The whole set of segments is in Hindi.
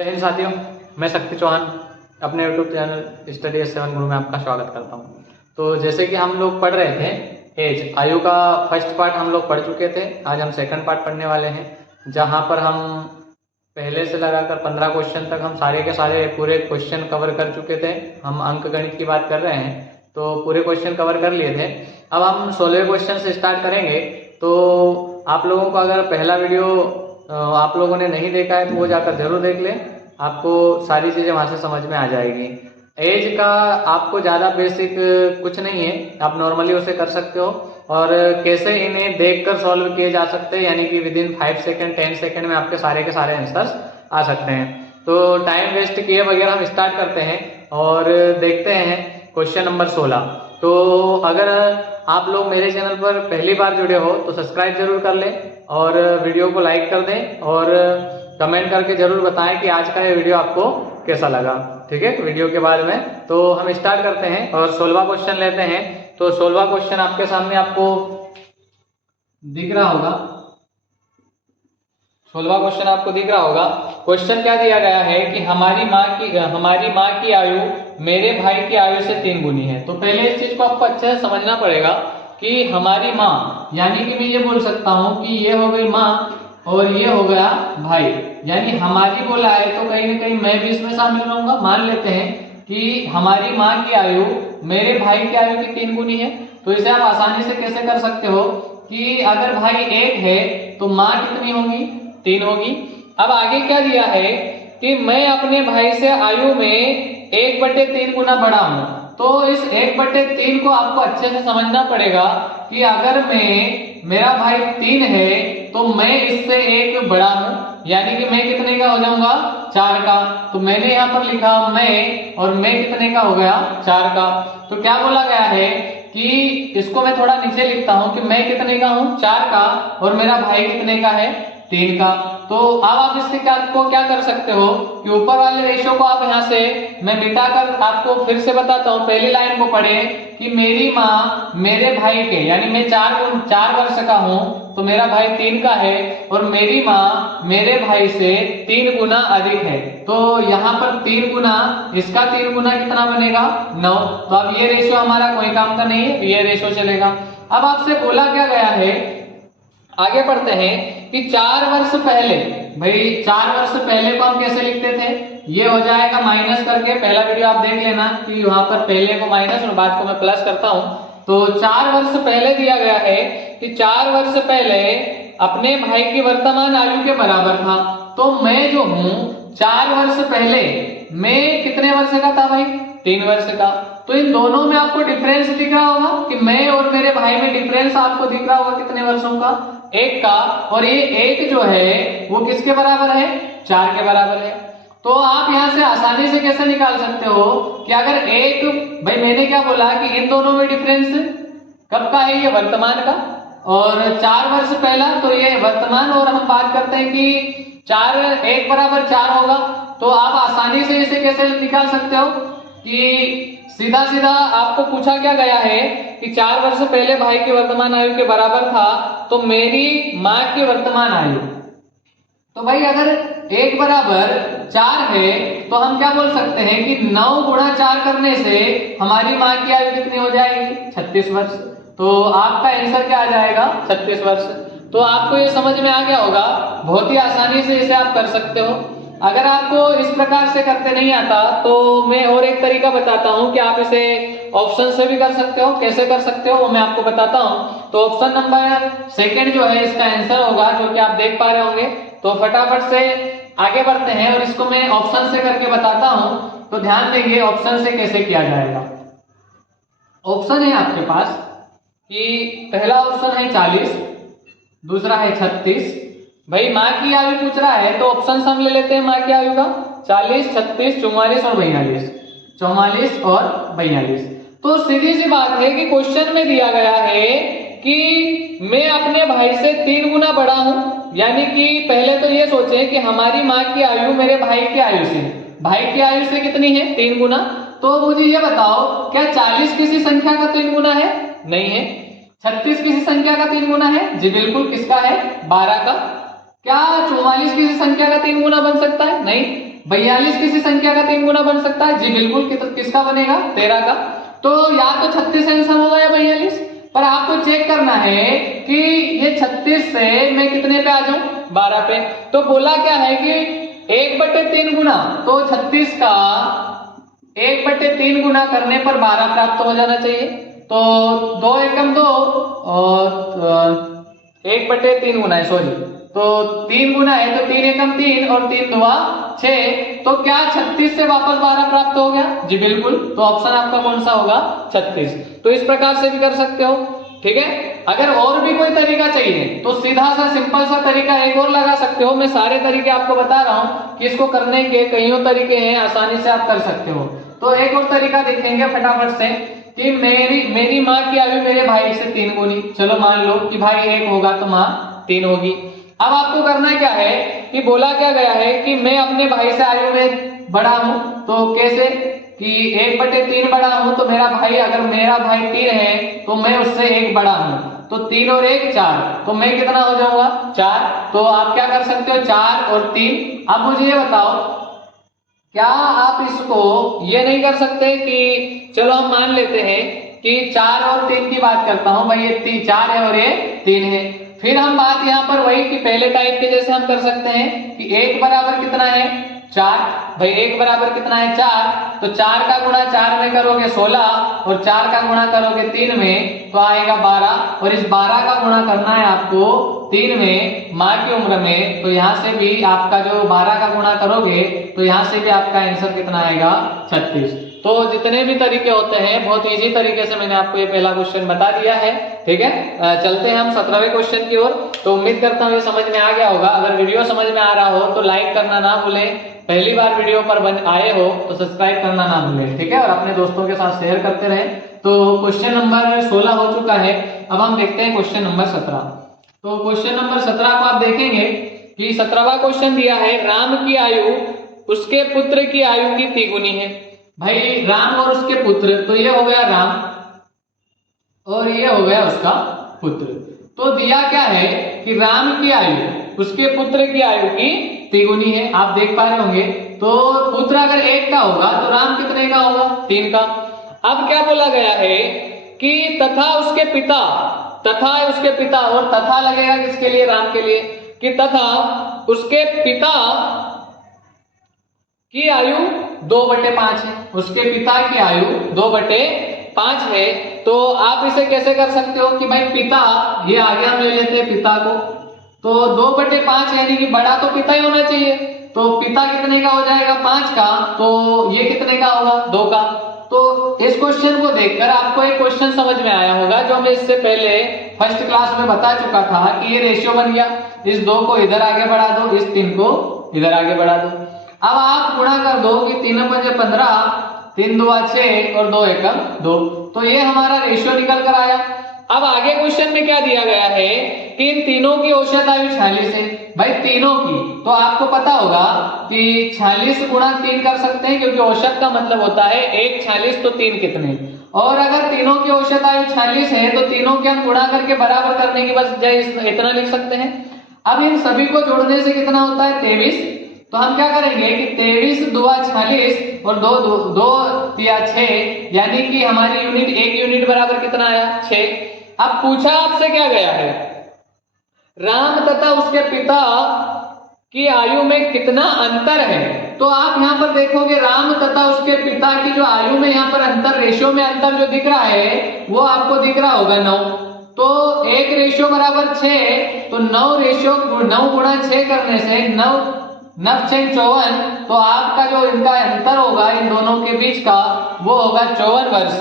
जय हिंद साथियों, मैं शक्ति चौहान अपने यूट्यूब चैनल स्टडी 7 गुरु में आपका स्वागत करता हूं। तो जैसे कि हम लोग पढ़ रहे थे एज आयु का फर्स्ट पार्ट हम लोग पढ़ चुके थे। आज हम सेकंड पार्ट पढ़ने वाले हैं, जहां पर हम पहले से लगाकर 15 क्वेश्चन तक हम सारे के सारे पूरे क्वेश्चन कवर कर चुके थे। हम अंक गणित की बात कर रहे हैं तो पूरे क्वेश्चन कवर कर लिए थे। अब हम 16वें क्वेश्चन से स्टार्ट करेंगे। तो आप लोगों को अगर पहला वीडियो आप लोगों ने नहीं देखा है तो वो जाकर जरूर देख लें, आपको सारी चीजें वहां से समझ में आ जाएगी। एज का आपको ज्यादा बेसिक कुछ नहीं है, आप नॉर्मली उसे कर सकते हो और कैसे इन्हें देखकर सॉल्व किए जा सकते हैं, यानी कि विद इन 5 सेकंड 10 सेकंड में आपके सारे के सारे आंसर्स आ सकते हैं। तो टाइम वेस्ट किए बगैर हम स्टार्ट करते हैं और देखते हैं क्वेश्चन नंबर 16। तो अगर आप लोग मेरे चैनल पर पहली बार जुड़े हो तो सब्सक्राइब जरूर कर लें और वीडियो को लाइक कर दें और कमेंट करके जरूर बताएं कि आज का ये वीडियो आपको कैसा लगा। ठीक है, तो वीडियो के बाद में तो हम स्टार्ट करते हैं और 16वां क्वेश्चन लेते हैं। तो 16वां क्वेश्चन आपके सामने आपको दिख रहा होगा। 16वां क्वेश्चन आपको दिख रहा होगा। क्वेश्चन क्या दिया गया है कि हमारी माँ की आयु मेरे भाई की आयु से 3 गुनी है। तो पहले इस चीज को आपको अच्छे से समझना पड़ेगा कि हमारी माँ, यानी कि मैं ये बोल सकता हूँ कि ये हो गई माँ और ये हो गया भाई, यानी हमारी बोला है तो कहीं ना कहीं मैं भी इसमें शामिल रहूंगा। मान लेते हैं कि हमारी माँ की आयु मेरे भाई की आयु की 3 गुनी है। तो इसे आप आसानी से कैसे कर सकते हो कि अगर भाई 1 है तो माँ कितनी होगी, 3 होगी। अब आगे क्या दिया है कि मैं अपने भाई से आयु में 1/3 गुना बड़ा हूं। तो इस 1/3 को आपको अच्छे से समझना पड़ेगा कि अगर मेरा भाई 3 है तो मैं इससे 1 बड़ा हूं, यानी कि मैं कितने का हो जाऊंगा, 4 का। तो मैंने यहाँ पर लिखा मैं, और मैं कितने का हो गया, 4 का। तो क्या बोला गया है कि इसको मैं थोड़ा नीचे लिखता हूं कि मैं कितने का हूं, 4 का, और मेरा भाई कितने का है, 3 का। तो अब आप इसके क्या कर सकते हो कि ऊपर वाले रेशो को आप यहाँ से मैं मिटाकर आपको फिर से बताता हूँ। पहली लाइन को पढ़े कि मेरी माँ मेरे भाई के, यानी मैं 4 वर्ष का हूँ तो मेरा भाई 3 का है, और मेरी माँ मेरे भाई से 3 गुना अधिक है। तो यहाँ पर 3 गुना, इसका 3 गुना कितना बनेगा, 9। तो अब ये रेशो हमारा कोई काम का नहीं है, ये रेशो चलेगा। अब आपसे बोला क्या गया है, आगे पढ़ते हैं कि 4 वर्ष पहले, भाई 4 वर्ष पहले को हम कैसे लिखते थे, ये हो जाएगा माइनस करके। पहला वीडियो आप देख लेना कि वहां पर पहले को माइनस और बाद को मैं प्लस करता हूं। तो 4 वर्ष पहले दिया गया है कि 4 वर्ष पहले अपने भाई की वर्तमान आयु के बराबर था। तो मैं जो हूं 4 वर्ष पहले मैं कितने वर्ष का था भाई, 3 वर्ष का। तो इन दोनों में आपको डिफरेंस दिख रहा होगा कि मैं और मेरे भाई में डिफरेंस आपको दिख रहा होगा कितने वर्षों का, 1 का। और ये 1 जो है वो किसके बराबर है, 4 के बराबर है। तो आप यहां से आसानी से कैसे निकाल सकते हो कि अगर 1, भाई मैंने क्या बोला कि इन दोनों में डिफरेंस कब का है, ये वर्तमान का, और 4 वर्ष पहला, तो ये वर्तमान। और हम बात करते हैं कि 1 बराबर 4 होगा। तो आप आसानी से इसे कैसे निकाल सकते हो कि सीधा सीधा आपको पूछा क्या गया है कि 4 वर्ष पहले भाई की वर्तमान आयु के बराबर था, तो मेरी माँ की वर्तमान आयु, तो भाई अगर 1 बराबर 4 है तो हम क्या बोल सकते हैं कि 9 गुणा 4 करने से हमारी माँ की आयु कितनी हो जाएगी, 36 वर्ष। तो आपका आंसर क्या आ जाएगा, 36 वर्ष। तो आपको ये समझ में आ गया होगा, बहुत ही आसानी से इसे आप कर सकते हो। अगर आपको इस प्रकार से करते नहीं आता तो मैं और एक तरीका बताता हूं कि आप इसे ऑप्शन से भी कर सकते हो। कैसे कर सकते हो वो मैं आपको बताता हूं। तो ऑप्शन नंबर 2 जो है इसका आंसर होगा, जो कि आप देख पा रहे होंगे। तो फटाफट से आगे बढ़ते हैं और इसको मैं ऑप्शन से करके बताता हूं। तो ध्यान देंगे ऑप्शन से कैसे किया जाएगा। ऑप्शन है आपके पास कि पहला ऑप्शन है 40, दूसरा है 36। भाई माँ की आयु पूछ रहा है तो ऑप्शन हम ले लेते हैं माँ की आयु का, 40, 36, 44 और 42। 44 और 42। तो सीधी सी बात है कि क्वेश्चन में दिया गया है कि मैं अपने भाई से 3 गुना बड़ा हूं, यानी कि पहले तो ये सोचें कि हमारी माँ की आयु मेरे भाई की आयु से, भाई की आयु से कितनी है, 3 गुना। तो मुझे ये बताओ क्या 40 किसी संख्या का 3 गुना है, नहीं है। 36 किसी संख्या का 3 गुना है, जी बिल्कुल। किसका है, 12 का। क्या 44 किसी संख्या का 3 गुना बन सकता है, नहीं। 42 किसी संख्या का 3 गुना बन सकता है? जी बिल्कुल। किसका बनेगा? 13 का। तो या तो 36 आंसर होगा या 42, पर आपको चेक करना है कि ये 36 से मैं कितने पे आ जाऊं? 12 पे। तो बोला क्या है कि 1/3 गुना, तो 36 का 1/3 गुना करने पर 12 प्राप्त हो जाना चाहिए। तो 2 एकम 2 और 1/3 गुना है, सॉरी, तो 3 गुना है, तो 3 एकम 3 और 3 दुआ 6। तो क्या 36 से वापस 12 प्राप्त हो गया? जी बिल्कुल। तो ऑप्शन आपका कौन सा होगा? 36। तो इस प्रकार से भी कर सकते हो, ठीक है। अगर और भी कोई तरीका चाहिए तो सीधा सा सिंपल सा तरीका एक और लगा सकते हो। मैं सारे तरीके आपको बता रहा हूं कि इसको करने के कईयों तरीके हैं, आसानी से आप कर सकते हो। तो एक और तरीका देखेंगे फटाफट से कि मेरी माँ की आयु मेरे भाई से 3 गुनी। चलो मान लो कि भाई 1 होगा तो माँ 3 होगी। अब आपको करना क्या है कि बोला क्या गया है कि मैं अपने भाई से आयु में बड़ा हूं, तो कैसे कि 1/3 बड़ा हूं, तो मेरा भाई, अगर मेरा भाई 3 है तो मैं उससे 1 बड़ा हूं, तो 3 और 1 4, तो मैं कितना हो जाऊंगा? 4। तो आप क्या कर सकते हो? 4 और 3। अब मुझे ये बताओ, क्या आप इसको ये नहीं कर सकते कि चलो हम मान लेते हैं कि 4 और 3 की बात करता हूं भाई, ये 4 है और ये 3 है। फिर हम बात यहां पर वही कि पहले टाइप के जैसे हम कर सकते हैं कि 1 बराबर कितना है? 4। भाई 1 बराबर कितना है? 4। तो 4 का गुणा 4 में करोगे 16 और 4 का गुणा करोगे 3 में तो आएगा 12, और इस 12 का गुणा करना है आपको 3 में माँ की उम्र में। तो यहां से भी आपका जो 12 का गुणा करोगे तो यहां से भी आपका आंसर कितना आएगा? 36। तो जितने भी तरीके होते हैं बहुत इजी तरीके से मैंने आपको ये पहला क्वेश्चन बता दिया है, ठीक है। चलते हैं हम 17वें क्वेश्चन की ओर। तो उम्मीद करता हूँ ये समझ में आ गया होगा। अगर वीडियो समझ में आ रहा हो तो लाइक करना ना भूलें, पहली बार वीडियो पर आए हो तो सब्सक्राइब करना ना भूलें, ठीक है, और अपने दोस्तों के साथ शेयर करते रहें। तो क्वेश्चन नंबर 16 हो चुका है। अब हम देखते हैं क्वेश्चन नंबर 17। तो क्वेश्चन नंबर 17 को आप देखेंगे कि 17वां क्वेश्चन दिया है, राम की आयु उसके पुत्र की आयु की तिगुनी है। भाई राम और उसके पुत्र, तो ये हो गया राम और ये हो गया उसका पुत्र। तो दिया क्या है कि राम की आयु उसके पुत्र की आयु की तिगुनी है। आप देख पा रहे होंगे। तो पुत्र अगर 1 का होगा तो राम कितने का होगा? 3 का। अब क्या बोला गया है कि तथा उसके पिता, तथा उसके पिता, और तथा लगेगा किसके लिए? राम के लिए, कि तथा उसके पिता की आयु 2/5 है। उसके पिता की आयु 2/5 है। तो आप इसे कैसे कर सकते हो कि भाई पिता, ये आगे हम ले लेते हैं पिता को, तो 2/5 यानी कि बड़ा तो पिता ही होना चाहिए। तो पिता कितने का हो जाएगा? 5 का। तो ये कितने का होगा? 2 का। तो इस क्वेश्चन को देखकर आपको एक क्वेश्चन समझ में आया होगा जो मैं इससे पहले फर्स्ट क्लास में बता चुका था कि ये रेशियो बन गया। इस 2 को इधर आगे बढ़ा दो, इस 3 को इधर आगे बढ़ा दो। अब आप गुणा कर दो कि 3 पंजे 15, 3 दुआ 6 और 2 एकम 2। तो ये हमारा रेशियो निकल कर आया। अब आगे क्वेश्चन में क्या दिया गया है कि इन तीनों की औसत आयु 46 है। भाई तीनों की, तो आपको पता होगा कि 46 गुणा 3 कर सकते हैं, क्योंकि औसत का मतलब होता है 1 46 तो 3 कितने। और अगर तीनों की औसत आयु 46 है तो तीनों के हम गुणा करके बराबर करने की बजाय इतना लिख सकते हैं। अब इन सभी को जोड़ने से कितना होता है? 23। तो हम क्या करेंगे कि 23 दुआ 46 और 2 तिया 6, यानी कि हमारी यूनिट, एक यूनिट बराबर कितना आया? 6। अब पूछा आपसे क्या गया है? राम तथा उसके पिता की आयु में कितना अंतर है। तो आप यहां पर देखोगे राम तथा उसके पिता की जो आयु में यहां पर अंतर, रेशियो में अंतर जो दिख रहा है वो आपको दिख रहा होगा 9। तो 1 रेशियो बराबर 6, तो 9 गुणा 6 करने से 9 9 6 54, तो आपका जो इनका अंतर होगा इन दोनों के बीच का वो होगा 54 वर्ष,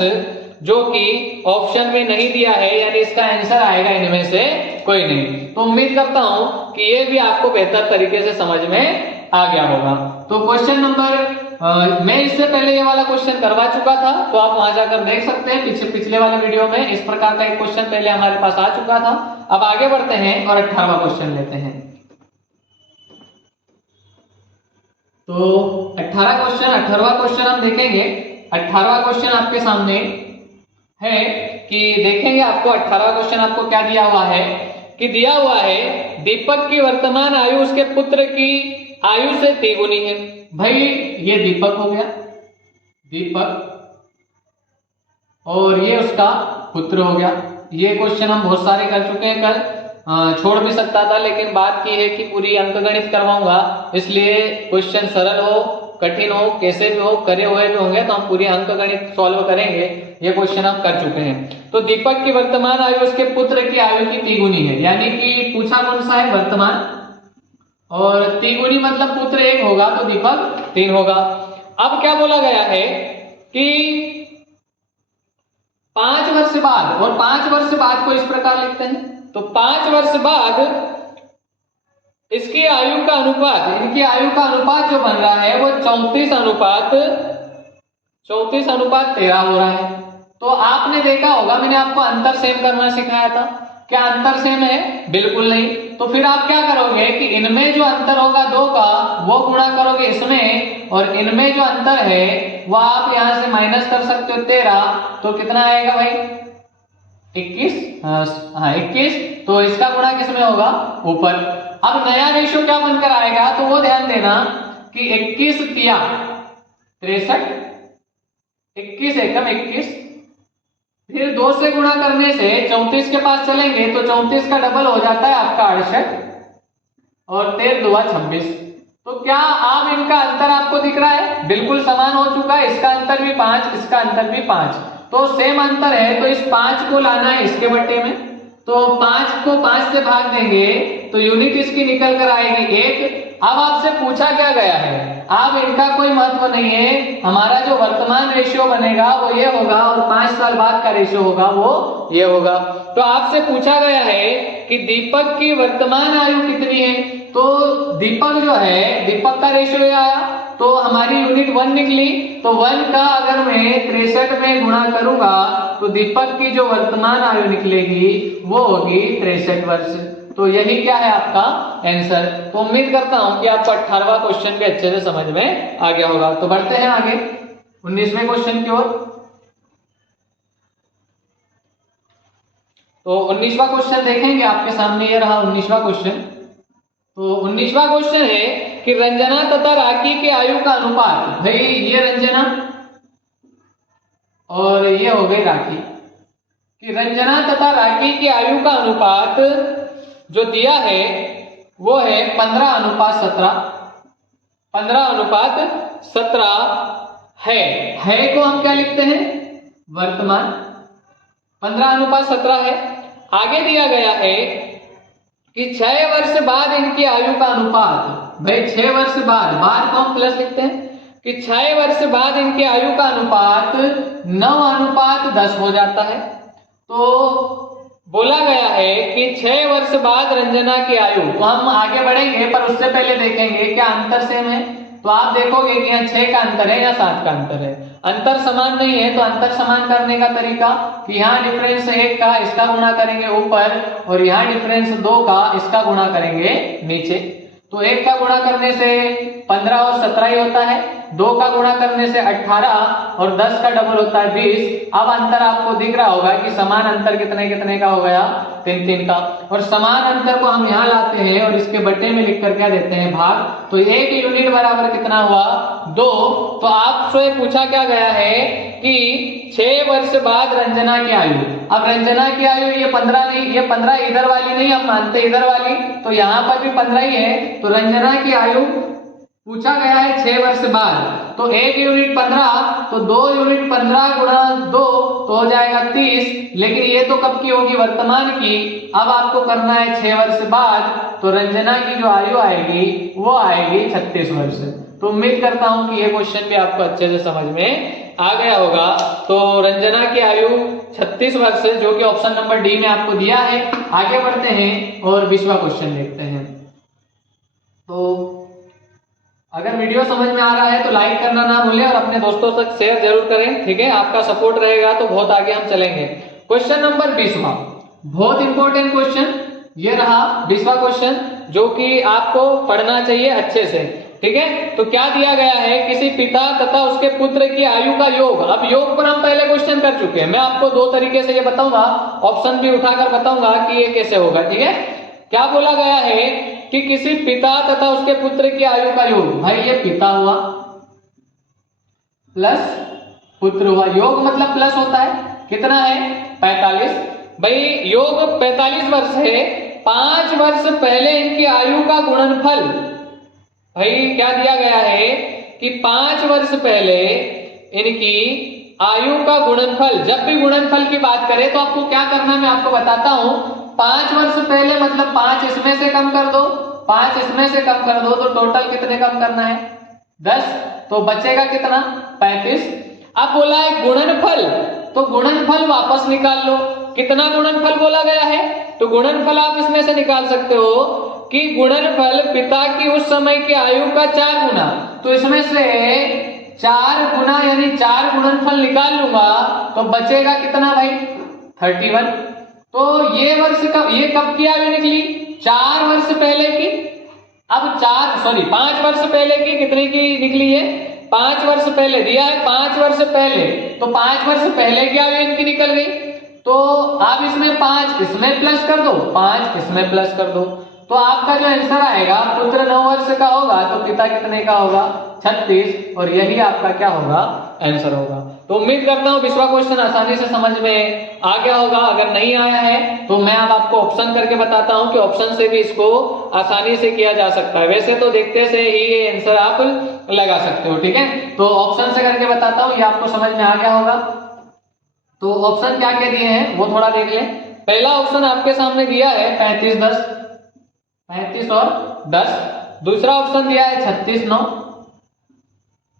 जो कि ऑप्शन में नहीं दिया है, यानी इसका आंसर आएगा इनमें से कोई नहीं। तो उम्मीद करता हूं कि ये भी आपको बेहतर तरीके से समझ में आ गया होगा। तो क्वेश्चन नंबर, मैं इससे पहले ये वाला क्वेश्चन करवा चुका था, तो आप वहां जाकर देख सकते हैं। पिछले वाले वीडियो में इस प्रकार का एक क्वेश्चन पहले हमारे पास आ चुका था। अब आगे बढ़ते हैं और 18वां क्वेश्चन लेते हैं। तो 18वां क्वेश्चन हम देखेंगे। 18वां क्वेश्चन आपके सामने है कि देखेंगे आपको 18वां क्वेश्चन आपको क्या दिया हुआ है कि दिया हुआ है दीपक की वर्तमान आयु उसके पुत्र की आयु से 3 गुनी है। भाई ये दीपक हो गया, दीपक, और ये उसका पुत्र हो गया। ये क्वेश्चन हम बहुत सारे कर चुके हैं कल, छोड़ भी सकता था लेकिन बात की है कि पूरी अंकगणित करवाऊंगा, इसलिए क्वेश्चन सरल हो कठिन हो कैसे भी हो करे हुए भी होंगे तो हम पूरी अंकगणित सॉल्व करेंगे। ये क्वेश्चन हम कर चुके हैं। तो दीपक की वर्तमान आयु उसके पुत्र की आयु की तिगुनी है, यानी कि पूछा कौन सा है वर्तमान, और तिगुनी मतलब पुत्र 1 होगा तो दीपक 3 होगा। अब क्या बोला गया है कि 5 वर्ष बाद, और 5 वर्ष बाद को इस प्रकार लिखते हैं, तो 5 वर्ष बाद इसकी आयु का अनुपात, इनकी आयु का अनुपात जो बन रहा है वो 34 अनुपात 13 हो रहा है। तो आपने देखा होगा मैंने आपको अंतर सेम करना सिखाया था, क्या अंतर सेम है? बिल्कुल नहीं। तो फिर आप क्या करोगे कि इनमें जो अंतर होगा 2 का वो गुणा करोगे इसमें, और इनमें जो अंतर है वो आप यहां से माइनस कर सकते हो 13, तो कितना आएगा भाई 21, हाँ 21, तो इसका गुणा किसमें होगा ऊपर। अब नया रेशियो क्या बनकर आएगा तो वो ध्यान देना कि 21 तिया 63, 21 एकम 21, फिर 2 से गुणा करने से 34 के पास चलेंगे तो 34 का डबल हो जाता है आपका 68, और 13 दुआ 26। तो क्या अब इनका अंतर आपको दिख रहा है? बिल्कुल समान हो चुका है, इसका अंतर भी 5, इसका अंतर भी 5, तो सेम अंतर है, तो इस 5 को लाना है इसके बट्टे में, तो 5 को 5 से भाग देंगे तो यूनिट इसकी निकल कर आएगी 1। अब आपसे पूछा क्या गया है, अब इनका कोई महत्व नहीं है, हमारा जो वर्तमान रेशियो बनेगा वो ये होगा, और 5 साल बाद का रेशियो होगा वो ये होगा। तो आपसे पूछा गया है कि दीपक की वर्तमान आयु कितनी है, तो दीपक जो है, दीपक का रेशियो ये आया तो हमारी यूनिट 1 निकली, तो 1 का अगर मैं 63 में गुणा करूंगा तो दीपक की जो वर्तमान आयु निकलेगी वो होगी 63 वर्ष। तो यही क्या है आपका आंसर। तो उम्मीद करता हूं कि आपको 18वां क्वेश्चन भी अच्छे से समझ में आ गया होगा। तो बढ़ते हैं आगे 19वें क्वेश्चन की ओर। तो 19वां क्वेश्चन देखेंगे, आपके सामने ये रहा 19वां क्वेश्चन। तो 19वां क्वेश्चन है कि रंजना तथा राखी के आयु का अनुपात, भाई ये रंजना और ये हो गई राखी, कि रंजना तथा राखी की आयु का अनुपात जो दिया है वो है 15:17, 15:17 है को हम क्या लिखते हैं वर्तमान, 15:17 है। आगे दिया गया है कि 6 वर्ष बाद इनकी आयु का अनुपात, भाई 6 वर्ष बाद को हम प्लस लिखते हैं कि 6 वर्ष बाद इनकी आयु का अनुपात 9:10 हो जाता है। तो बोला गया है कि 6 वर्ष बाद रंजना की आयु, तो हम आगे बढ़ेंगे पर उससे पहले देखेंगे क्या अंतर सेम है। तो आप देखोगे कि यहाँ 6 का अंतर है या 7 का अंतर है, अंतर समान नहीं है। तो अंतर समान करने का तरीका कि यहाँ डिफरेंस 1 का इसका गुणा करेंगे ऊपर, और यहाँ डिफरेंस 2 का इसका गुणा करेंगे नीचे। तो 1 का गुणा करने से 15 और 17 ही होता है, 2 का गुणा करने से 18 और 10 का डबल होता है 20। अब अंतर आपको दिख रहा होगा कि समान अंतर कितने कितने का हो गया 3-3 का, और समान अंतर को हम यहाँ लाते हैं और इसके बट्टे में लिखकर क्या देते हैं भाग। तो 1 यूनिट बराबर कितना हुआ 2। तो आपसे पूछा क्या गया है कि 6 वर्ष बाद रंजना की आयु, अब रंजना की आयु ये 15 नहीं, ये 15 इधर वाली नहीं, हम मानते इधर वाली, तो यहाँ पर भी 15 ही है। तो रंजना की आयु पूछा गया है 6 वर्ष बाद, तो 1 यूनिट 15, तो 2 यूनिट 15 गुणा 2 तो हो जाएगा 30। लेकिन ये तो कब की होगी वर्तमान की, अब आपको करना है 6 वर्ष बाद, तो रंजना की जो आयु आएगी वो आएगी 36 वर्ष। तो उम्मीद करता हूं कि ये क्वेश्चन भी आपको अच्छे से समझ में आ गया होगा। तो रंजना की आयु 36 वर्ष जो कि ऑप्शन नंबर डी में आपको दिया है। आगे बढ़ते हैं और 20वां क्वेश्चन देखते हैं। तो अगर वीडियो समझ में आ रहा है तो लाइक करना ना भूलें और अपने दोस्तों तक शेयर जरूर करें, ठीक है। आपका सपोर्ट रहेगा तो बहुत आगे हम चलेंगे। क्वेश्चन नंबर 20वां, बहुत इंपॉर्टेंट क्वेश्चन ये रहा 20वां क्वेश्चन, जो कि आपको पढ़ना चाहिए अच्छे से, ठीक है। तो क्या दिया गया है, किसी पिता तथा उसके पुत्र की आयु का योग। अब योग पर हम पहले क्वेश्चन कर चुके हैं, मैं आपको 2 तरीके से ये बताऊंगा, ऑप्शन भी उठाकर बताऊंगा कि ये कैसे होगा, ठीक है। क्या बोला गया है कि किसी पिता तथा उसके पुत्र की आयु का योग। भाई ये पिता हुआ प्लस पुत्र हुआ, योग मतलब प्लस होता है, कितना है 45। भाई योग 45 वर्ष है, 5 वर्ष पहले इनकी आयु का गुणनफल। भाई क्या दिया गया है कि 5 वर्ष पहले इनकी आयु का गुणनफल। जब भी गुणनफल की बात करें तो आपको क्या करना है मैं आपको बताता हूं। 5 वर्ष पहले मतलब 5 इसमें से कम कर दो, 5 इसमें से कम कर दो तो टोटल कितने कम करना है 10, तो बचेगा कितना 35। अब बोला है गुणनफल, तो गुणनफल वापस निकाल लो। कितना गुणनफल बोला गया है, तो गुणनफल आप इसमें से निकाल सकते हो कि गुणनफल पिता की उस समय की आयु का 4 गुना, तो इसमें से 4 गुना यानी 4 गुणनफल निकाल लूंगा तो बचेगा कितना भाई 31। तो ये कब की आयु निकली 4 वर्ष पहले की। अब 5 वर्ष पहले की कितने की निकली है 5 वर्ष पहले दिया है 5 वर्ष पहले, तो 5 वर्ष पहले की आयु इनकी निकल गई। तो आप इसमें 5 इसमें प्लस कर दो, 5 इसमें प्लस कर दो, तो आपका जो आंसर आएगा पुत्र 9 वर्ष का होगा तो पिता कितने का होगा 36, और यही आपका क्या होगा आंसर होगा। तो उम्मीद करता हूं पिछला क्वेश्चन आसानी से समझ में आ गया होगा। अगर नहीं आया है तो मैं अब आपको ऑप्शन करके बताता हूं कि ऑप्शन से भी इसको आसानी से किया जा सकता है। वैसे तो देखते से ही ये आंसर आप लगा सकते हो, ठीक है। तो ऑप्शन से करके बताता हूं, ये आपको समझ में आ गया होगा। तो ऑप्शन क्या क्या दिए हैं वो थोड़ा देख लें। पहला ऑप्शन आपके सामने दिया है 35 और 10। दूसरा ऑप्शन दिया है 36 9।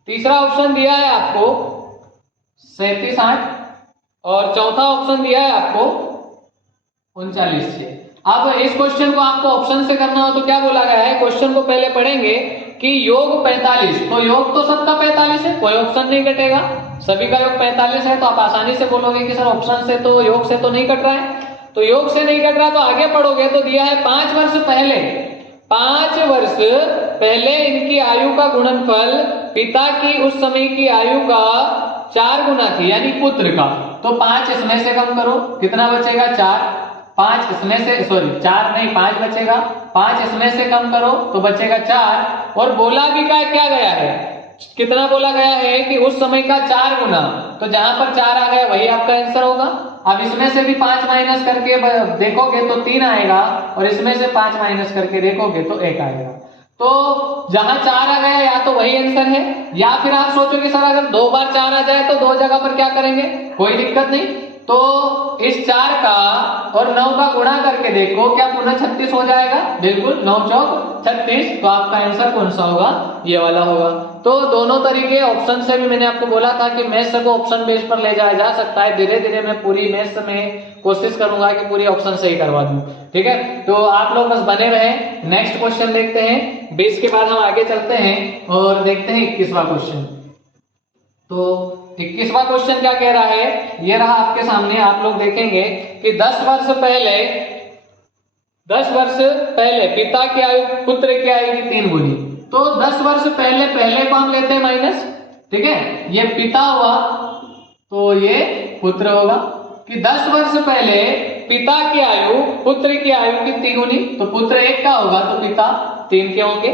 तीसरा ऑप्शन दिया है आपको 37 8, और चौथा ऑप्शन दिया है आपको 39 6। अब इस क्वेश्चन को आपको ऑप्शन से करना हो तो क्या बोला गया है, क्वेश्चन को पहले पढ़ेंगे कि योग 45, तो योग तो सबका 45 है, कोई ऑप्शन नहीं कटेगा, सभी का योग 45 है। तो आप आसानी से बोलोगे कि सर ऑप्शन से तो योग से तो नहीं कट रहा है, तो योग से नहीं कट रहा तो आगे पढ़ोगे तो दिया है 5 वर्ष पहले, 5 वर्ष पहले इनकी आयु का गुणनफल पिता की उस समय की आयु का 4 गुना थी, यानी पुत्र का। तो 5 इसमें से कम करो, कितना बचेगा 4, 5 इसमें से 4 नहीं 5 बचेगा, 5 इसमें से कम करो तो बचेगा 4, और बोला भी क्या गया है, कितना बोला गया है कि उस समय का 4 गुना, तो जहां पर 4 आ गया वही आपका आंसर होगा। अब इसमें से भी 5 माइनस करके देखोगे तो 3 आएगा, और इसमें से 5 माइनस करके देखोगे तो 1 आएगा। तो जहां 4 आ गया या तो वही आंसर है, या फिर आप सोचोगे सर अगर 2 बार 4 आ जाए तो 2 जगह पर क्या करेंगे, कोई दिक्कत नहीं। तो इस 4 का और 9 का गुणा करके देखो क्या पुनः 36 हो जाएगा, बिल्कुल 9 चौक 36। तो आपका आंसर कौन सा होगा, ये वाला होगा। तो दोनों तरीके ऑप्शन से भी मैंने आपको बोला था कि मैथ्स को ऑप्शन बेस पर ले जाया जा सकता है। धीरे धीरे मैं पूरी मैथ्स में कोशिश करूंगा कि पूरी ऑप्शन सही करवा दूं, ठीक है। तो आप लोग बस बने रहे। नेक्स्ट क्वेश्चन देखते हैं, 20 के बाद हम आगे चलते हैं और देखते हैं 21वां क्वेश्चन। तो 21वां क्वेश्चन क्या कह रहा है, ये रहा आपके सामने। आप लोग देखेंगे कि 10 वर्ष पहले पिता की आयु पुत्र की आयु की 3 गुनी। तो 10 वर्ष पहले को हम लेते हैं माइनस, ठीक है। ये पिता हुआ तो ये पुत्र होगा कि 10 वर्ष पहले पिता की आयु पुत्र की आयु की 3 गुनी, तो पुत्र 1 का होगा तो पिता 3 के होंगे।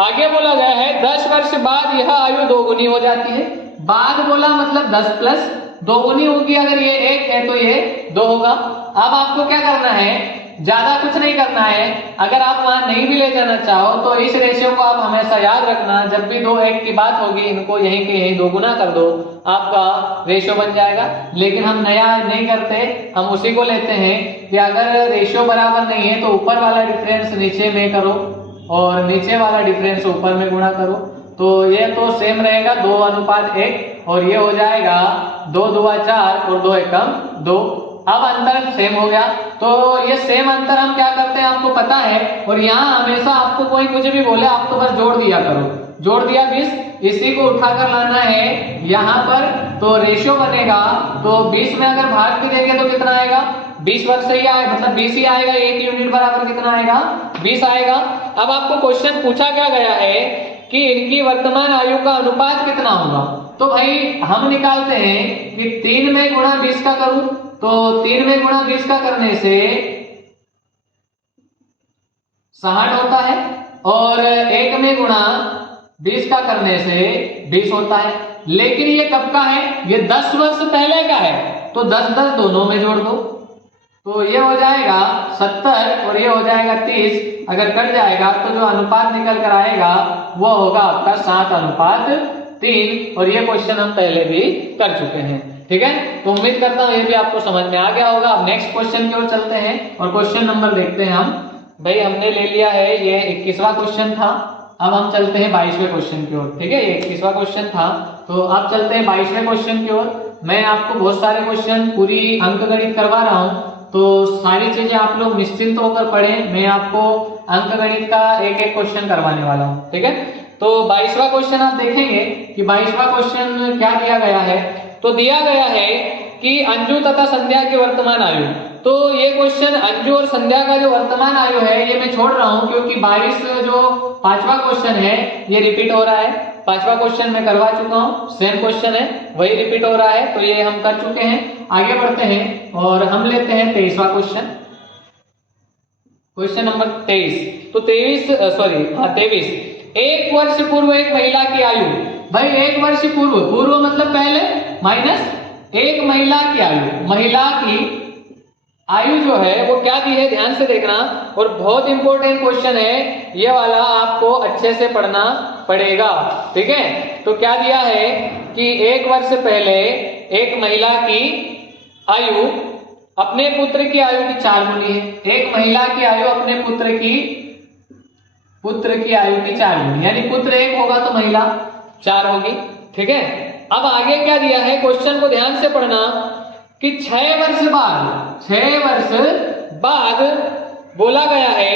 आगे बोला गया है 10 वर्ष बाद यह आयु 2 गुनी हो जाती है। बाद बोला मतलब 10 प्लस 2 गुनी होगी, अगर ये 1 है तो ये 2 होगा। अब आपको क्या करना है, ज्यादा कुछ नहीं करना है। अगर आप वहां नहीं भी ले जाना चाहो तो इस रेशियो को आप हमेशा याद रखना, जब भी 2 1 की बात होगी इनको यहीं के यहीं 2 गुना कर दो, आपका रेशियो बन जाएगा। लेकिन हम नया नहीं करते, हम उसी को लेते हैं कि अगर रेशियो बराबर नहीं है तो ऊपर वाला डिफरेंस नीचे में करो और नीचे वाला डिफरेंस ऊपर में गुणा करो, तो ये तो सेम रहेगा 2:1, और ये हो जाएगा 2 दूआ 4 और 2 एकम 2। अब अंतर सेम हो गया, तो ये सेम अंतर हम क्या करते हैं आपको पता है। और यहाँ हमेशा आपको कोई कुछ भी बोले आप तो बस जोड़ दिया करो, जोड़ दिया 20, इसी को उठाकर लाना है यहाँ पर, तो रेशियो बनेगा। तो 20 में अगर भाग भी देंगे तो कितना आएगा, 20 वर्ष ही आएगा, मतलब 20 ही आएगा। 1 यूनिट बराबर कितना आएगा, 20 आएगा। अब आपको क्वेश्चन पूछा क्या गया है कि इनकी वर्तमान आयु का अनुपात कितना होगा। तो भाई हम निकालते हैं कि 3 में गुणा 20 का करूं, तो 3 में गुणा 20 का करने से 60 होता है और 1 में गुणा 20 का करने से 20 होता है। लेकिन ये कब का है? ये 10 वर्ष पहले का है, तो 10-10 दोनों में जोड़ दो, तो ये हो जाएगा 70 और ये हो जाएगा 30। अगर कट जाएगा तो जो अनुपात निकल कर आएगा वो होगा आपका 7:3। और ये क्वेश्चन हम पहले भी कर चुके हैं, ठीक है। तो उम्मीद करता हूँ ये भी आपको समझ में आ गया होगा। अब नेक्स्ट क्वेश्चन की ओर चलते हैं और क्वेश्चन नंबर देखते हैं हम। भाई हमने ले लिया है, ये 21वां क्वेश्चन था। अब हम चलते हैं 22वें क्वेश्चन की ओर, ठीक है। ये 21वां क्वेश्चन था, तो अब चलते हैं 22वें क्वेश्चन की ओर। मैं आपको बहुत सारे क्वेश्चन पूरी अंकगणित करवा रहा हूँ, तो सारी चीजें आप लोग निश्चिंत होकर पढ़ें। मैं आपको अंकगणित का एक एक क्वेश्चन करवाने वाला हूँ, ठीक है। तो 22वां क्वेश्चन आप देखेंगे कि 22वां क्वेश्चन क्या दिया गया है। तो दिया गया है कि अंजू तथा संध्या की वर्तमान आयु। तो ये क्वेश्चन अंजू और संध्या का जो वर्तमान आयु है ये मैं छोड़ रहा हूँ, क्योंकि 22 जो 5वां क्वेश्चन है ये रिपीट हो रहा है। 5वां क्वेश्चन मैं करवा चुका हूँ, सेम क्वेश्चन है, वही रिपीट हो रहा है, तो ये हम कर चुके हैं। आगे बढ़ते हैं और हम लेते हैं 23वां क्वेश्चन, क्वेश्चन नंबर 23। तो 23 1 वर्ष पूर्व एक महिला की आयु। भाई 1 वर्ष पूर्व मतलब पहले, माइनस एक महिला की आयु। महिला की आयु जो है वो क्या दी है, ध्यान से देखना, और बहुत इंपॉर्टेंट क्वेश्चन है ये वाला, आपको अच्छे से पढ़ना पड़ेगा, ठीक है। तो क्या दिया है कि 1 वर्ष पहले एक महिला की आयु अपने पुत्र की आयु की 4 गुनी है। एक महिला की आयु अपने पुत्र की आयु की 4 गुनी, यानी पुत्र 1 होगा तो महिला 4 होगी, ठीक है। अब आगे क्या दिया है, क्वेश्चन को ध्यान से पढ़ना कि 6 वर्ष बाद बोला गया है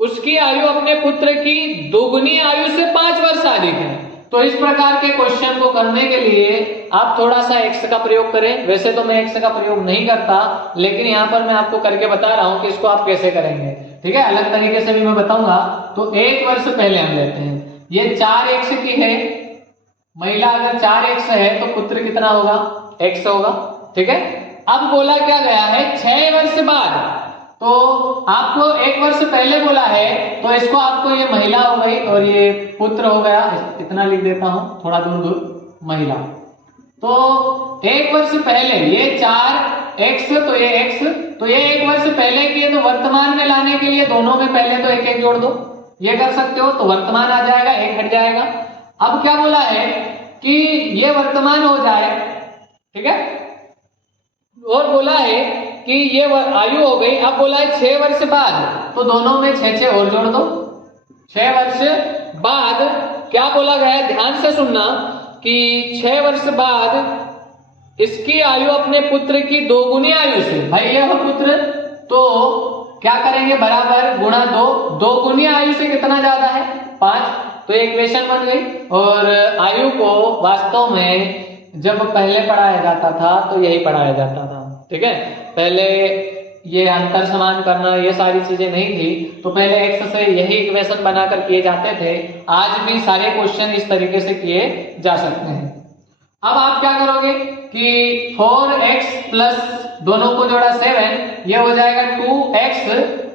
उसकी आयु अपने पुत्र की दोगुनी आयु से 5 वर्ष अधिक है। तो इस प्रकार के क्वेश्चन को करने के लिए आप थोड़ा सा एक्स का प्रयोग करें। वैसे तो मैं एक्स का प्रयोग नहीं करता, लेकिन यहाँ पर मैं आपको करके बता रहा हूं कि इसको आप कैसे करेंगे, ठीक है। अलग तरीके से भी मैं बताऊंगा। तो 1 वर्ष पहले हम लेते हैं, ये 4x की है महिला, अगर 4x है तो पुत्र कितना होगा, x होगा, ठीक है। अब बोला क्या गया है 6 वर्ष बाद, तो आपको 1 वर्ष पहले बोला है, तो इसको आपको ये महिला हो गई और ये पुत्र हो गया, इतना लिख देता हूं थोड़ा दूर महिला। तो 1 वर्ष पहले ये 4x, तो ये x, तो ये 1 वर्ष पहले की है, तो वर्तमान में लाने के लिए दोनों में पहले तो 1-1 जोड़ दो, ये कर सकते हो, तो वर्तमान आ जाएगा, 1 हट जाएगा। अब क्या बोला है कि ये वर्तमान हो जाए, ठीक है, और बोला है कि ये आयु हो गई। अब बोला है 6 वर्ष बाद, तो दोनों में 6-6 और जोड़ दो। 6 वर्ष बाद क्या बोला गया, ध्यान से सुनना, कि 6 वर्ष बाद इसकी आयु अपने पुत्र की दोगुनी आयु से, भाई ये हो पुत्र, तो क्या करेंगे, बराबर गुणा 2, दोगुनी आयु से कितना ज्यादा है, 5, तो इक्वेशन बन गई। और आयु को वास्तव में जब पहले पढ़ाया जाता था तो यही पढ़ाया जाता था, ठीक है। पहले ये अंतर समान करना ये सारी चीजें नहीं थी, तो पहले एक्स से यही इक्वेशन बनाकर किए जाते थे। आज भी सारे क्वेश्चन इस तरीके से किए जा सकते हैं। अब आप क्या करोगे कि 4x प्लस दोनों को जोड़ा 7, ये हो जाएगा 2x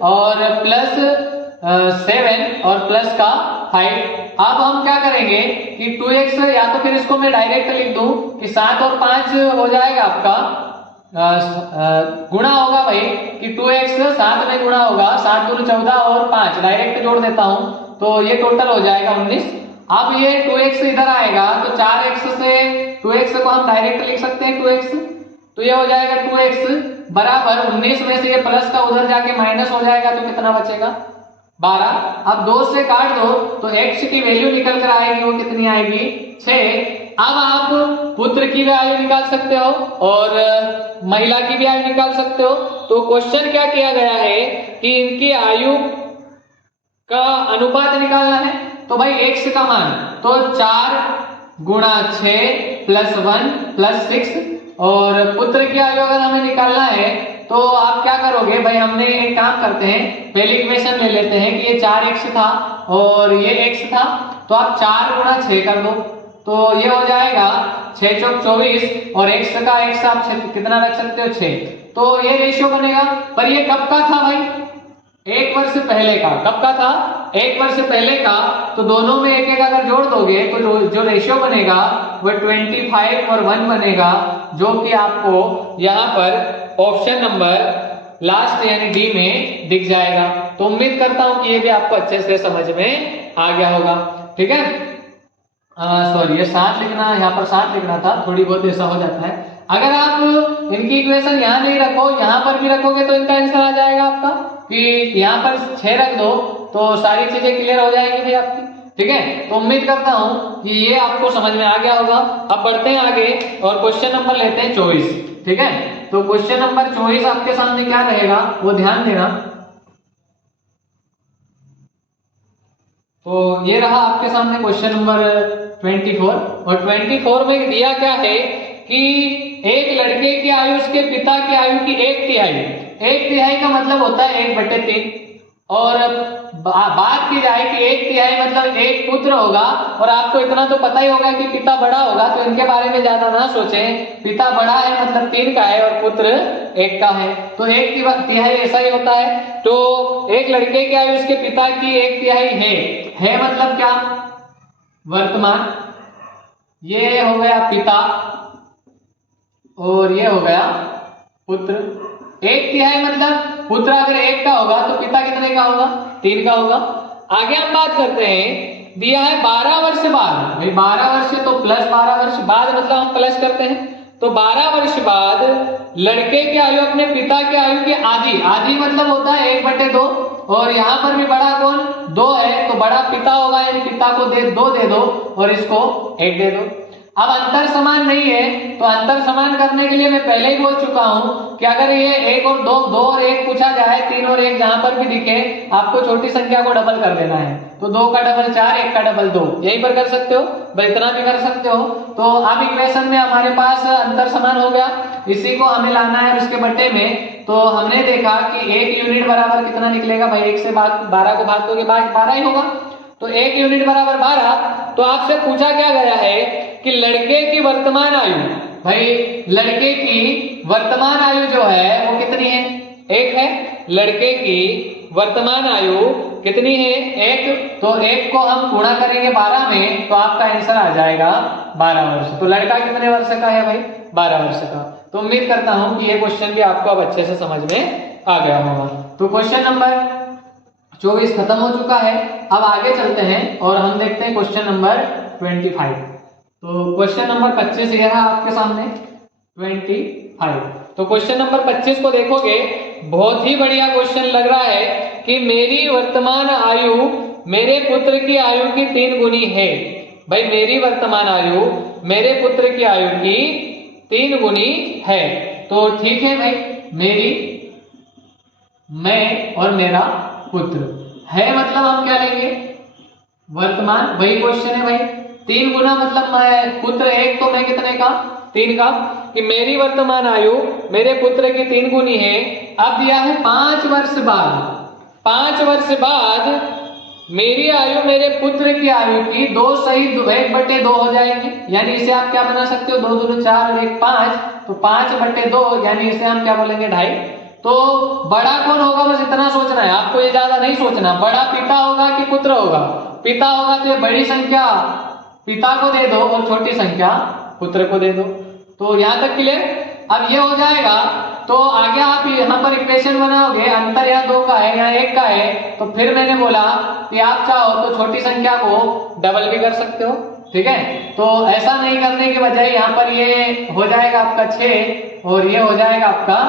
और प्लस 7 और प्लस का 5। अब हम क्या करेंगे कि 2x, या तो फिर इसको मैं डायरेक्ट लिख दूं कि 7 और 5 हो जाएगा आपका गुणा होगा, भाई कि 2x 7 में गुणा होगा, 7 दूनी 14 और 5 डायरेक्ट जोड़ देता हूं, तो ये टोटल हो जाएगा 19। अब ये 2x इधर आएगा, तो 4x से 2x को हम डायरेक्ट लिख सकते हैं 2x, तो ये हो जाएगा 2x बराबर 19 में से ये प्लस का उधर जाके माइनस हो जाएगा, तो कितना बचेगा 12। अब 2 से काट दो तो x की वैल्यू निकल कर आएगी, वो कितनी आएगी 6। अब आप पुत्र की भी आयु निकाल सकते हो और महिला की भी आयु निकाल सकते हो। तो क्वेश्चन क्या किया गया है कि इनकी आयु का अनुपात निकालना है। तो भाई x का मान तो 4 गुणा 6 प्लस 1 प्लस 6, और पुत्र की आयु अगर हमें निकालना है तो आप क्या करोगे, भाई हमने एक काम करते हैं, पहली इक्वेशन ले लेते हैं कि ये 4x था और ये x था, तो आप 4 गुणा 6 कर दो, तो ये हो जाएगा 6 चौक 24, और x का आप कितना रख सकते हो 6, तो ये रेशियो बनेगा। पर ये कब का था भाई, 1 वर्ष पहले का। कब का था? 1 वर्ष पहले का। तो दोनों में एक एक अगर जोड़ दोगे तो जो रेशियो बनेगा वो 25 और 1 बनेगा, जो कि आपको यहाँ पर ऑप्शन नंबर लास्ट यानी डी में दिख जाएगा। तो उम्मीद करता हूं कि ये भी आपको अच्छे से समझ में आ गया होगा। ठीक है, सॉरी ये 7 लिखना, यहाँ पर 7 लिखना था, थोड़ी बहुत ऐसा हो जाता है। अगर आप इनकी इक्वेशन यहाँ नहीं रखो, यहाँ पर भी रखोगे तो इनका आंसर आ जाएगा आपका, कि यहाँ पर 6 रख दो तो सारी चीजें क्लियर हो जाएगी भाई आपकी। ठीक है, तो उम्मीद करता हूं कि ये आपको समझ में आ गया होगा। अब बढ़ते हैं आगे और क्वेश्चन नंबर लेते हैं 24। ठीक है, तो क्वेश्चन नंबर 24 आपके सामने क्या रहेगा वो ध्यान देना। तो ये रहा आपके सामने क्वेश्चन नंबर 24, और 24 में दिया क्या है कि एक लड़के की आयु उसके पिता की आयु की 1/3। 1/3 का मतलब होता है 1/3, और बात की जाए कि 1/3 मतलब एक पुत्र होगा, और आपको इतना तो पता ही होगा कि पिता बड़ा होगा, तो इनके बारे में ज्यादा ना सोचें। पिता बड़ा है मतलब 3 का है और पुत्र 1 का है, तो 1/3 ऐसा ही होता है। तो एक लड़के की आयु उसके पिता की 1/3 है मतलब क्या? वर्तमान। ये हो गया पिता और ये हो गया पुत्र। 1/3 मतलब पुत्र अगर 1 का होगा तो पिता कितने का होगा? 3 का होगा। आगे हम बात करते हैं, दिया है 12 वर्ष बाद। भाई 12 वर्ष तो प्लस 12 वर्ष बाद मतलब हम प्लस करते हैं, तो 12 वर्ष बाद लड़के की आयु अपने पिता की आयु की आधी। आधी मतलब होता है 1/2, और यहाँ पर भी बड़ा कौन? 2 है, तो बड़ा पिता होगा, यानी पिता को 2 दे दो और इसको 1 दे दो। अब अंतर समान नहीं है, तो अंतर समान करने के लिए मैं पहले ही बोल चुका हूं कि अगर ये 1 और 2, 2 और 1 पूछा जाए, 3 और 1 जहां पर भी दिखे, आपको छोटी संख्या को डबल कर देना है। तो 2 का डबल 4, 1 का डबल 2, यहीं पर कर सकते हो, भाई इतना भी कर सकते हो। तो अब इक्वेशन में हमारे पास अंतर समान हो गया, इसी को हमें लाना है उसके बट्टे में। तो हमने देखा कि 1 यूनिट बराबर कितना निकलेगा भाई? 1 से 12 को भाग दोगे 12 ही होगा, तो 1 यूनिट बराबर 12। तो आपसे पूछा क्या गया है कि लड़के की वर्तमान आयु, भाई लड़के की वर्तमान आयु जो है वो कितनी है? 1 है। लड़के की वर्तमान आयु कितनी है? 1। तो 1 को हम गुणा करेंगे 12 में, तो आपका आंसर आ जाएगा 12 वर्ष। तो लड़का कितने वर्ष का है भाई? 12 वर्ष का। तो उम्मीद करता हूं कि ये क्वेश्चन भी आपको अब अच्छे से समझ में आ गया होगा। तो क्वेश्चन नंबर 24 खत्म हो चुका है। अब आगे चलते हैं और हम देखते हैं क्वेश्चन नंबर 25। तो क्वेश्चन नंबर 25 ये है आपके सामने 25। तो क्वेश्चन नंबर 25 को देखोगे, बहुत ही बढ़िया क्वेश्चन लग रहा है कि मेरी वर्तमान आयु मेरे पुत्र की आयु की 3 गुनी है। भाई मेरी वर्तमान आयु मेरे पुत्र की आयु की 3 गुनी है। तो ठीक है भाई, मेरी, मैं और मेरा पुत्र है, मतलब हम क्या लेंगे? वर्तमान। वही क्वेश्चन है भाई, 3 गुना मतलब मैं पुत्र 1, तो मैं कितने का? 3 का। कि मेरी वर्तमान आयु मेरे पुत्र की 3 गुनी है। अब दिया है 5 वर्ष बाद। 5 वर्ष बाद मेरी आयु मेरे पुत्र की आयु की 2 सही 1/2 हो जाएगी। यानी इसे आप क्या बना सकते हो? 2 दूनी 4 और 1 5, तो 5/2, यानी इसे हम क्या बोलेंगे? 2.5। तो बड़ा कौन होगा? बस इतना सोचना है आपको, ये ज्यादा नहीं सोचना। बड़ा पिता होगा कि पुत्र होगा? पिता होगा, तो ये बड़ी संख्या पिता को दे दो और छोटी संख्या पुत्र को दे दो। तो यहां तक क्लियर? अब ये हो जाएगा, तो आगे आप यहाँ पर इक्वेशन बनाओगे, अंतर यहाँ 2 का है, यहाँ 1 का है। तो फिर मैंने बोला कि आप चाहो तो छोटी संख्या को डबल भी कर सकते हो। ठीक है, तो ऐसा नहीं करने के बजाय यहाँ पर ये हो जाएगा आपका 6 और ये हो जाएगा आपका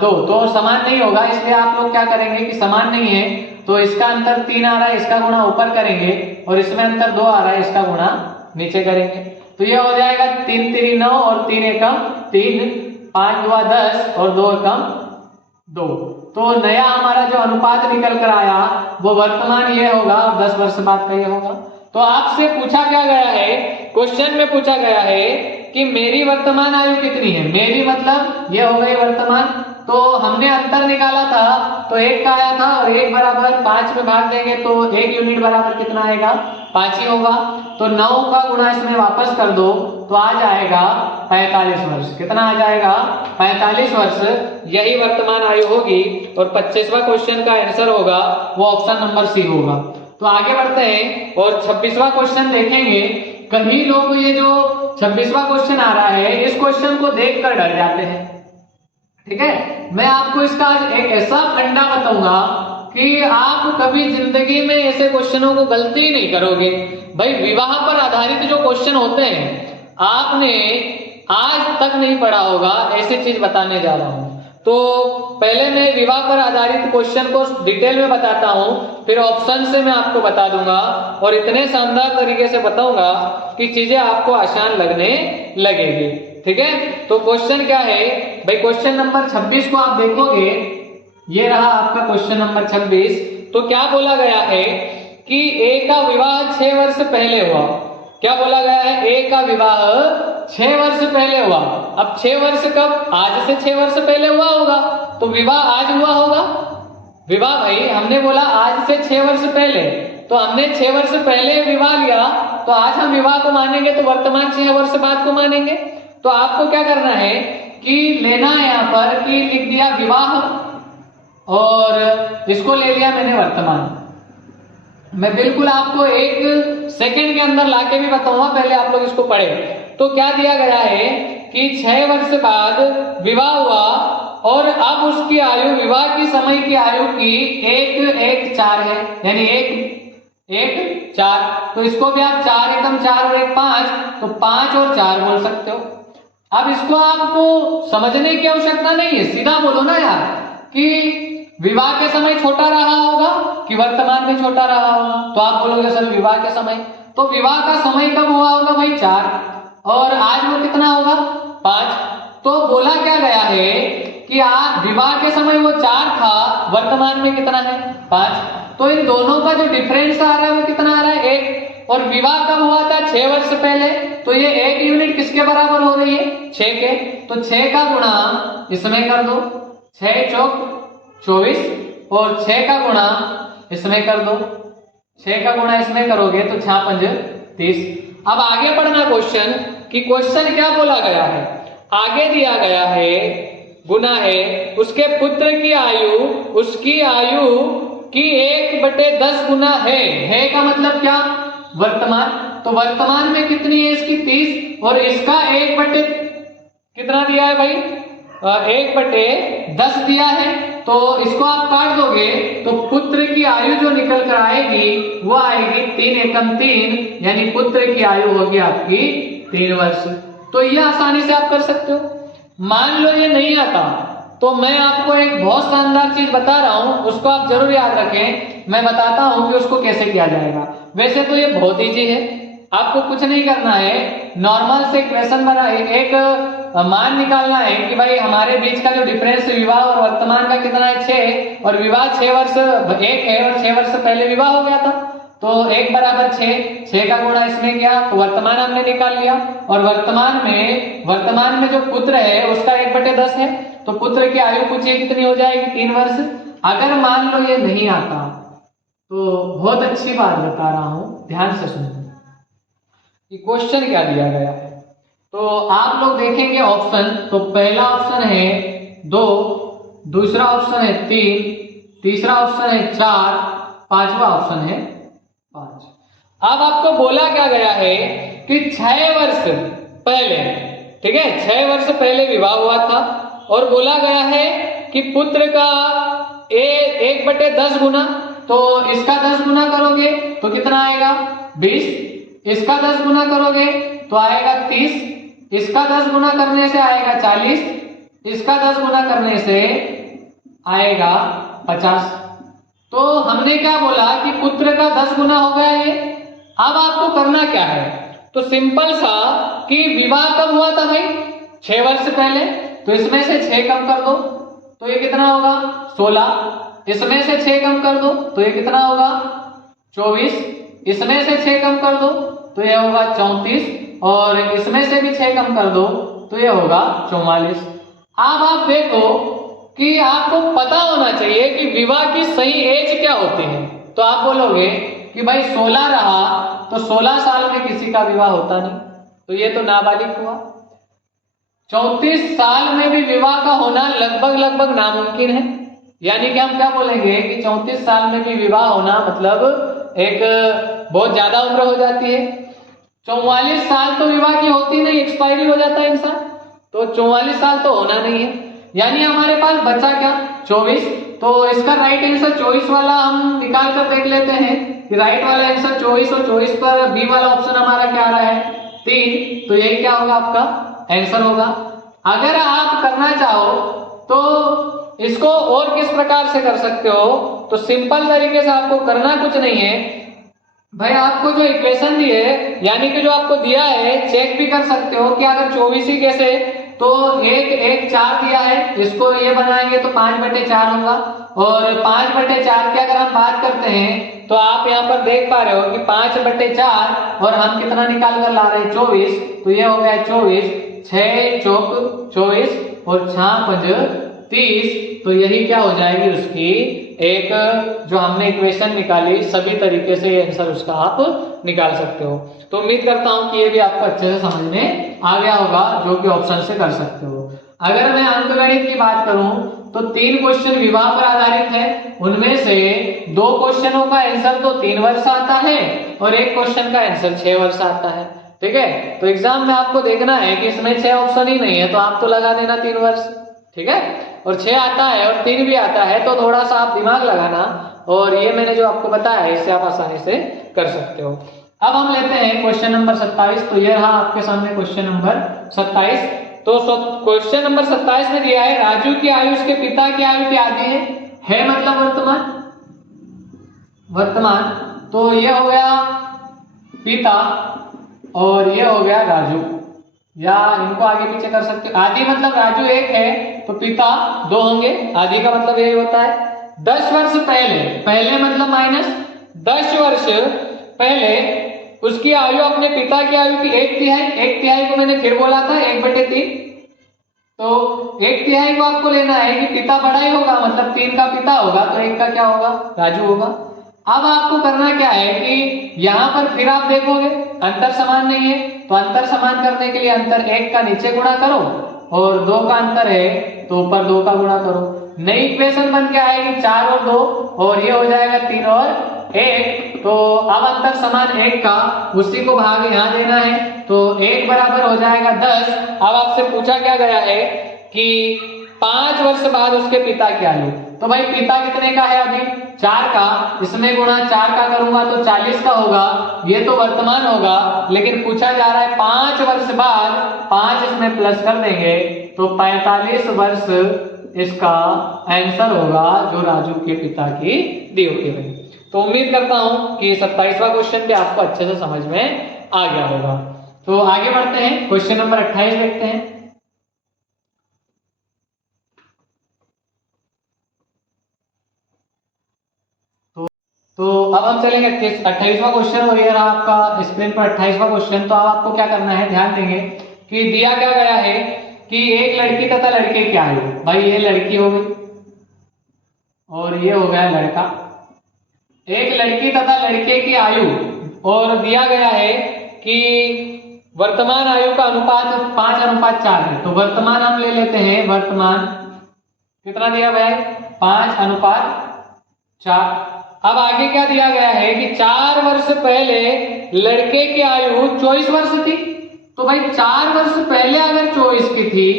2। तो समान नहीं होगा, इसलिए आप लोग क्या करेंगे कि समान नहीं है तो इसका अंतर 3 आ रहा है, इसका गुणा ऊपर करेंगे, और इसमें अंतर 2 आ रहा है, इसका गुणा नीचे करेंगे। तो ये हो जाएगा 3 3 9 और 3 एकम 3, 5 2 10 और 2 एकम 2। तो नया हमारा जो अनुपात निकल कर आया वो वर्तमान ये होगा और 10 वर्ष बाद का ये होगा। तो आपसे पूछा क्या गया है? क्वेश्चन में पूछा गया है कि मेरी वर्तमान आयु कितनी है? मेरी मतलब ये हो गई वर्तमान। तो हमने अंतर निकाला था तो 1 का आया था, और 1 बराबर 5 में भाग देंगे तो 1 यूनिट बराबर कितना आएगा? 5 ही होगा। तो 9 का गुणा इसमें वापस कर दो तो आ जाएगा 45 वर्ष। कितना आ जाएगा? 45 वर्ष यही वर्तमान आयु होगी और 25वां क्वेश्चन का आंसर होगा वो ऑप्शन नंबर सी होगा। तो आगे बढ़ते हैं और 26वां क्वेश्चन देखेंगे। कई लोग ये जो 26वां क्वेश्चन आ रहा है इस क्वेश्चन को देखकर डर जाते हैं। ठीक है, मैं आपको इसका आज एक ऐसा फंडा बताऊंगा कि आप कभी जिंदगी में ऐसे क्वेश्चनों को गलती नहीं करोगे। भाई विवाह पर आधारित जो क्वेश्चन होते हैं आपने आज तक नहीं पढ़ा होगा, ऐसी चीज बताने जा रहा हूं। तो पहले मैं विवाह पर आधारित क्वेश्चन को डिटेल में बताता हूं, फिर ऑप्शन से मैं आपको बता दूंगा और इतने शानदार तरीके से बताऊंगा कि चीजें आपको आसान लगने लगेगी। ठीक है, तो क्वेश्चन क्या है भाई? क्वेश्चन नंबर 26 को आप देखोगे, ये रहा आपका क्वेश्चन नंबर 26। तो क्या बोला गया है कि ए का विवाह 6 वर्ष पहले हुआ। क्या बोला गया है? ए का विवाह 6 वर्ष पहले हुआ। अब 6 वर्ष कब? आज से 6 वर्ष पहले हुआ होगा, तो विवाह आज हुआ होगा। विवाह भाई हमने बोला आज से 6 वर्ष पहले, तो हमने 6 वर्ष पहले विवाह लिया, तो आज हम विवाह को मानेंगे तो वर्तमान 6 वर्ष बाद को मानेंगे। तो आपको क्या करना है कि लेना है यहाँ पर कि लिख दिया विवाह और इसको ले लिया मैंने वर्तमान। मैं बिल्कुल आपको 1 सेकंड के अंदर लाके भी बताऊंगा, पहले आप लोग इसको पढ़े। तो क्या दिया गया है कि 6 वर्ष बाद विवाह हुआ और अब उसकी आयु, विवाह की समय की आयु की 1 है, यानी 1 4। तो इसको भी आप 4 एकम 4 और 1 5, तो 5 और 4 बोल सकते हो। अब इसको आपको समझने की आवश्यकता नहीं है, सीधा बोलो ना यार कि विवाह के समय छोटा रहा होगा कि वर्तमान में छोटा रहा होगा। तो आप बोलोगे सर विवाह के समय, तो विवाह का समय कब हुआ होगा भाई? 4, और आज वो कितना होगा? 5। तो बोला क्या गया है कि आज विवाह के समय वो 4 था, वर्तमान में कितना है? 5। तो इन दोनों का जो डिफरेंस आ रहा है वो कितना आ रहा है? 1। और विवाह कब हुआ था? 6 वर्ष पहले, तो ये 1 यूनिट किसके बराबर हो रही है? 6 के। तो 6 का गुणा इसमें कर दो, 6 चौक 24, और 6 का गुणा इसमें कर दो, 6 का गुणा इसमें करोगे तो 6 पंज 30। अब आगे पढ़ना क्वेश्चन कि क्वेश्चन क्या बोला गया है। आगे दिया गया है गुना है उसके पुत्र की आयु उसकी आयु की 1/10 गुना है का मतलब क्या? वर्तमान। तो वर्तमान में कितनी है इसकी? 30, और इसका 1/, कितना दिया है भाई? 1/10 दिया है। तो इसको आप काट दोगे तो पुत्र की आयु जो निकल कर आएगी वो आएगी 3 एकम 3, यानी पुत्र की आयु होगी आपकी 3 वर्ष। तो ये आसानी से आप कर सकते हो। मान लो ये नहीं आता तो मैं आपको एक बहुत शानदार चीज बता रहा हूं, उसको आप जरूर याद रखें। मैं बताता हूं कि उसको कैसे किया जाएगा। वैसे तो ये बहुत ईजी है, आपको कुछ नहीं करना है, नॉर्मल से इक्वेशन बना एक मान निकालना है कि भाई हमारे बीच का जो डिफरेंस विवाह और वर्तमान का कितना है? 6, और विवाह 6 वर्ष 1 है और 6 वर्ष पहले विवाह हो गया था, तो 1 बराबर 6 का गुणा इसमें किया तो वर्तमान हमने निकाल लिया। और वर्तमान में जो पुत्र है उसका 1/10 है, तो पुत्र की आयु पूछिए कितनी हो जाएगी? 3 वर्ष। अगर मान लो ये नहीं आता तो बहुत अच्छी बात बता रहा हूं, ध्यान से सुनो कि क्वेश्चन क्या दिया गया है। तो आप लोग देखेंगे ऑप्शन, तो पहला ऑप्शन है 2, दूसरा ऑप्शन है 3, तीसरा ऑप्शन है 4, पांचवा ऑप्शन है 5। अब आपको बोला क्या गया है कि 6 वर्ष पहले, ठीक है, 6 वर्ष पहले विवाह हुआ था और बोला गया है कि पुत्र का 1/10 गुना, तो इसका 10 गुना करोगे तो कितना आएगा? 20। इसका 10 गुना करोगे तो आएगा 30, इसका 10 गुना करने से आएगा 40, इसका 10 गुना करने से आएगा 50। तो हमने क्या बोला कि पुत्र का 10 गुना हो गया ये। अब आपको करना क्या है? तो सिंपल सा कि विवाह कब हुआ था भाई? 6 वर्ष पहले, तो इसमें से 6 कम कर दो तो ये कितना होगा? 16। इसमें से 6 कम कर दो तो ये कितना होगा? 24। इसमें से 6 कम कर दो तो ये होगा 34, और इसमें से भी 6 कम कर दो तो ये होगा 44। अब आप देखो कि आपको पता होना चाहिए कि विवाह की सही एज क्या होती है। तो आप बोलोगे कि भाई 16 रहा तो 16 साल में किसी का विवाह होता नहीं, तो ये तो नाबालिग हुआ। 34 साल में भी विवाह का होना लगभग नामुमकिन है। यानी कि हम क्या बोलेंगे कि 34 साल में भी विवाह होना मतलब एक बहुत ज्यादा उम्र हो जाती है। 44 साल तो विवाह की होती नहीं, एक्सपायरी हो जाता है इंसान, तो 44 साल तो होना नहीं है। यानी हमारे पास बचा क्या 24। तो इसका राइट आंसर 24 वाला हम निकाल कर देख लेते हैं कि राइट वाला आंसर 24 और 24 पर बी वाला ऑप्शन हमारा क्या आ रहा है 3। तो यही क्या होगा आपका आंसर होगा। अगर आप करना चाहो तो इसको और किस प्रकार से कर सकते हो, तो सिंपल तरीके से आपको करना कुछ नहीं है भाई, आपको जो इक्वेशन दी है यानी कि जो आपको दिया है चेक भी कर सकते हो कि अगर 24 ही कैसे, तो एक 4 दिया है, इसको ये बनाएंगे तो 5/4 होगा। और 5/4 की अगर हम बात करते हैं तो आप यहाँ पर देख पा रहे हो कि 5/4 और हम कितना निकाल कर ला रहे हैं 24, तो ये हो गया 24, 6 चौक 24 और 6 5 30। तो यही क्या हो जाएगी उसकी एक जो हमने इक्वेशन निकाली, सभी तरीके से आंसर उसका आप निकाल सकते हो। तो उम्मीद करता हूं कि ये भी आपको अच्छे से समझ में आ गया होगा, जो कि ऑप्शन से कर सकते हो। अगर मैं अंकगणित की बात करूं तो 3 क्वेश्चन विवाह पर आधारित है, उनमें से 2 क्वेश्चनों का आंसर तो 3 वर्ष आता है और एक क्वेश्चन का आंसर 6 वर्ष आता है। ठीक है, तो एग्जाम में आपको देखना है कि इसमें 6 ऑप्शन ही नहीं है तो आप तो लगा देना 3 वर्ष। ठीक है, और 6 आता है और 3 भी आता है तो थोड़ा सा आप दिमाग लगाना, और ये मैंने जो आपको बताया है इससे आप आसानी से कर सकते हो। अब हम लेते हैं क्वेश्चन नंबर 27। तो ये रहा आपके सामने क्वेश्चन नंबर 27। तो क्वेश्चन नंबर 27 में दिया है राजू की आयु उसके पिता की आयु की आधी है मतलब वर्तमान। तो ये हो गया पिता और ये हो गया राजू, या इनको आगे पीछे कर सकते हो। आदि मतलब राजू 1 है तो पिता 2 होंगे, आदि का मतलब यही होता है। 10 वर्ष पहले मतलब माइनस 10 वर्ष पहले उसकी आयु अपने पिता की आयु की 1/3 को मैंने फिर बोला था 1/3। तो 1/3 को आपको लेना है कि पिता बड़ा ही होगा, मतलब 3 का पिता होगा तो 1 का क्या होगा राजू होगा। अब आपको करना क्या है कि यहां पर फिर आप देखोगे अंतर समान नहीं है, तो अंतर समान करने के लिए अंतर 1 का नीचे गुणा करो और 2 का अंतर है तो ऊपर 2 का गुणा करो। नई इक्वेशन बन के आएगी 4 और 2 और ये हो जाएगा 3 और 1। तो अब अंतर समान 1 का उसी को भाग यहाँ देना है तो 1 बराबर हो जाएगा 10। अब आपसे पूछा क्या गया है कि 5 वर्ष बाद उसके पिता की आयु, तो भाई पिता कितने का है अभी 4 का, इसमें गुणा 4 का करूंगा तो 40 का होगा, ये तो वर्तमान होगा। लेकिन पूछा जा रहा है 5 वर्ष बाद, 5 इसमें प्लस कर देंगे तो 45 वर्ष इसका आंसर होगा जो राजू के पिता की दी होती है। तो उम्मीद करता हूं कि 27वां क्वेश्चन भी आपको अच्छे से समझ में आ गया होगा। तो आगे बढ़ते हैं, क्वेश्चन नंबर 28 देखते हैं। तो अब हम चलेंगे 28वां क्वेश्चन और ये रहा आपका स्क्रीन पर 28वां क्वेश्चन। तो अब आपको क्या करना है, ध्यान देंगे कि दिया क्या गया है कि एक लड़की तथा लड़के की आयु, भाई ये लड़की हो गई और ये हो गया लड़का। एक लड़की तथा लड़के की आयु और दिया गया है कि वर्तमान आयु का अनुपात 5:4 है। तो वर्तमान हम ले लेते हैं, वर्तमान कितना दिया गया है 5:4। अब आगे क्या दिया गया है कि 4 वर्ष पहले लड़के की आयु 24 वर्ष थी। तो भाई 4 वर्ष पहले अगर 24 की थी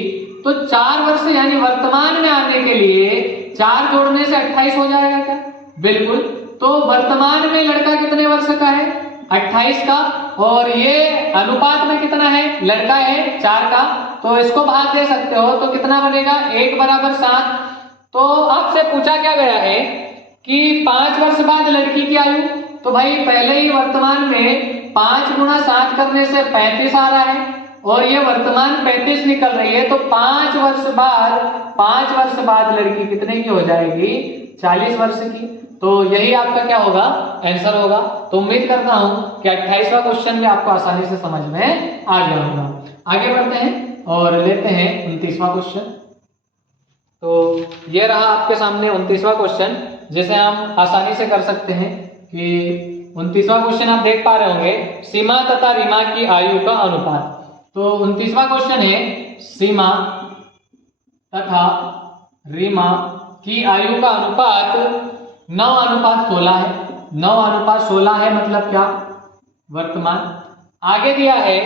तो 4 वर्ष यानी वर्तमान में आने के लिए 4 जोड़ने से 28 हो जाएगा क्या, बिल्कुल। तो वर्तमान में लड़का कितने वर्ष का है 28 का, और ये अनुपात में कितना है लड़का है 4 का, तो इसको भाग दे सकते हो तो कितना बनेगा 1/7। तो आपसे पूछा क्या गया है कि 5 वर्ष बाद लड़की की आयु, तो भाई पहले ही वर्तमान में 5 × 7 करने से 35 आ रहा है और ये वर्तमान 35 निकल रही है। तो 5 वर्ष बाद लड़की कितने की हो जाएगी 40 वर्ष की। तो यही आपका क्या होगा आंसर होगा। तो उम्मीद करता हूं कि 28वां क्वेश्चन भी आपको आसानी से समझ में आ गया होगा। आगे बढ़ते हैं और लेते हैं 29वां क्वेश्चन। तो ये रहा आपके सामने 29वां क्वेश्चन, जिसे हम आसानी से कर सकते हैं कि 29वां क्वेश्चन आप देख पा रहे होंगे, सीमा तथा रीमा की आयु का अनुपात। तो 29वां क्वेश्चन है सीमा तथा रीमा की आयु का अनुपात 9:16 है। 9:16 है मतलब क्या? वर्तमान। आगे दिया है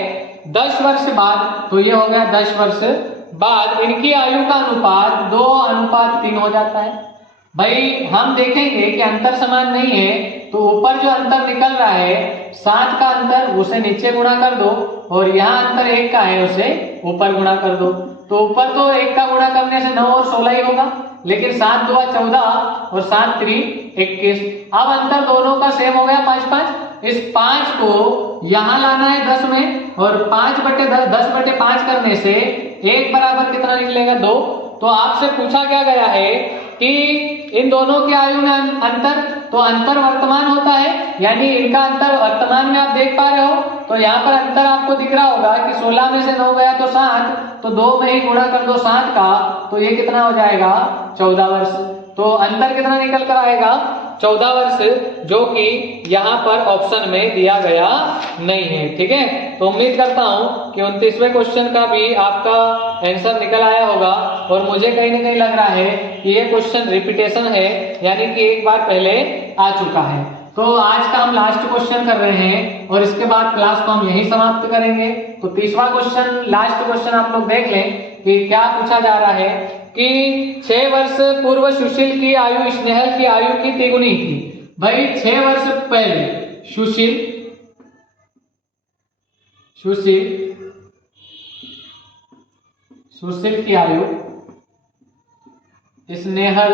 10 वर्ष बाद, तो ये हो गया 10 वर्ष बाद इनकी आयु का अनुपात 2:3 हो जाता है। भाई हम देखेंगे कि अंतर समान नहीं है, तो ऊपर जो अंतर निकल रहा है 7 का अंतर, उसे नीचे गुणा कर दो, और यहाँ अंतर 1 का है, उसे ऊपर गुणा कर दो। तो ऊपर तो 1 का गुणा करने से 9 और 16 ही होगा, लेकिन 7 2 14 और 7 3 21। अब अंतर दोनों का सेम हो गया 5-5। इस 5 को यहाँ लाना है 10 में, और 5/10/5 करने से 1 बराबर कितना निकलेगा? 2। तो आपसे पूछा क्या गया है कि इन दोनों की आयु में अंतर, तो अंतर वर्तमान होता है, यानी इनका अंतर वर्तमान में आप देख पा रहे हो। तो यहाँ पर अंतर आपको दिख रहा होगा कि 16 में से 9 गया तो 7, तो 2 में ही गुणा कर दो 7 का, तो ये कितना हो जाएगा? 14 वर्ष। तो अंतर कितना निकल कर आएगा? 14 वर्ष, जो कि यहाँ पर ऑप्शन में दिया गया नहीं है। ठीक है, तो उम्मीद करता हूँ कि 29वें क्वेश्चन का भी आपका आंसर निकल आया होगा, और मुझे कहीं ना कहीं लग रहा है कि ये क्वेश्चन रिपीटेशन है, यानी कि एक बार पहले आ चुका है। तो आज का हम लास्ट क्वेश्चन कर रहे हैं, और इसके बाद क्लास को हम यही समाप्त करेंगे। तो 30वां क्वेश्चन, लास्ट क्वेश्चन आप लोग देख लें कि क्या पूछा जा रहा है कि 6 वर्ष पूर्व सुशील की आयु स्नेहल की आयु की तिगुनी थी। भाई 6 वर्ष पहले सुशील की आयु स्नेहल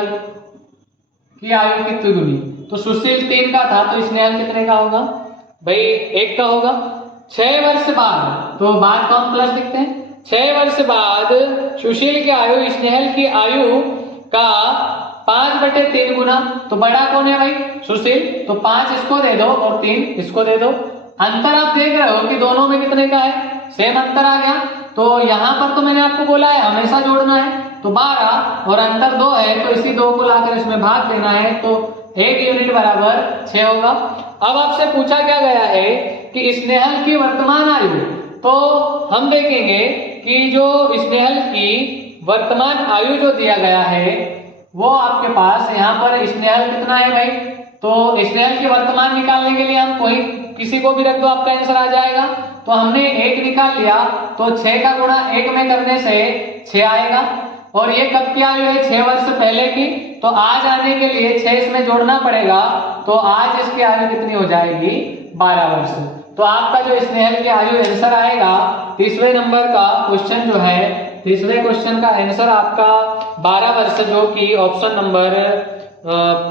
की आयु की तिगुनी। तो सुशील 3 का था, तो स्नेहल कितने का होगा? भाई 1 का होगा। 6 वर्ष बाद, तो बाद को हम प्लस लिखते हैं, 6 वर्ष बाद सुशील की आयु स्नेहल की आयु का 5/3 गुना। तो बड़ा कौन है भाई? सुशील। तो 5 इसको दे दो और 3 इसको दे दो। अंतर आप देख रहे हो कि दोनों में कितने का है? सेम अंतर आ गया। तो यहाँ पर तो मैंने आपको बोला है हमेशा जोड़ना है, तो 12 और अंतर 2 है, तो इसी 2 को लाकर इसमें भाग देना है, तो 1 यूनिट बराबर 6 होगा। अब आपसे पूछा क्या गया है कि स्नेहल की वर्तमान आयु, तो हम देखेंगे कि जो स्नेहल की वर्तमान आयु जो दिया गया है वो आपके पास यहाँ पर स्नेहल कितना है भाई? तो स्नेहल की वर्तमान निकालने के लिए हम किसी को भी रख दो, आपका आंसर आ जाएगा। तो हमने 1 निकाल लिया, तो 6 का गुणा 1 में करने से 6 आएगा। और ये कब की आयु है? 6 वर्ष पहले की। तो आज आने के लिए 6 इसमें जोड़ना पड़ेगा, तो आज इसकी आयु कितनी हो जाएगी? 12 वर्ष। तो आपका जो स्नेहल की आयु आंसर आएगा 30वें नंबर का क्वेश्चन जो है, 30वें क्वेश्चन का आंसर आपका 12 वर्ष, जो कि ऑप्शन नंबर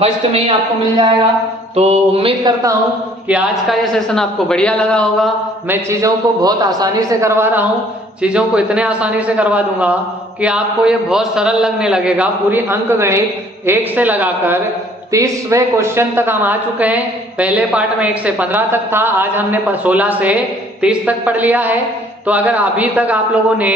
फर्स्ट में ही आपको मिल जाएगा। तो उम्मीद करता हूं कि आज का ये सेशन आपको बढ़िया लगा होगा। मैं चीजों को बहुत आसानी से करवा रहा हूं, चीजों को इतने आसानी से करवा दूंगा कि आपको ये बहुत सरल लगने लगेगा। पूरी अंकगणित 1 से लगाकर 30वें क्वेश्चन तक हम आ चुके हैं। पहले पार्ट में 1 से 15 तक था, आज हमने 16 से 30 तक पढ़ लिया है। तो अगर अभी तक आप लोगों ने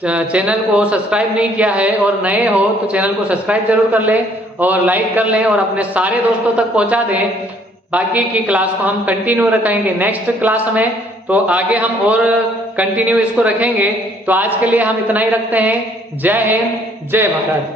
चैनल को सब्सक्राइब नहीं किया है और नए हो तो चैनल को सब्सक्राइब जरूर कर लें और लाइक कर लें और अपने सारे दोस्तों तक पहुंचा दें। बाकी की क्लास को हम कंटिन्यू रखेंगे नेक्स्ट क्लास में, तो आगे हम और कंटिन्यू इसको रखेंगे। तो आज के लिए हम इतना ही रखते हैं। जय हिंद, जय भारत।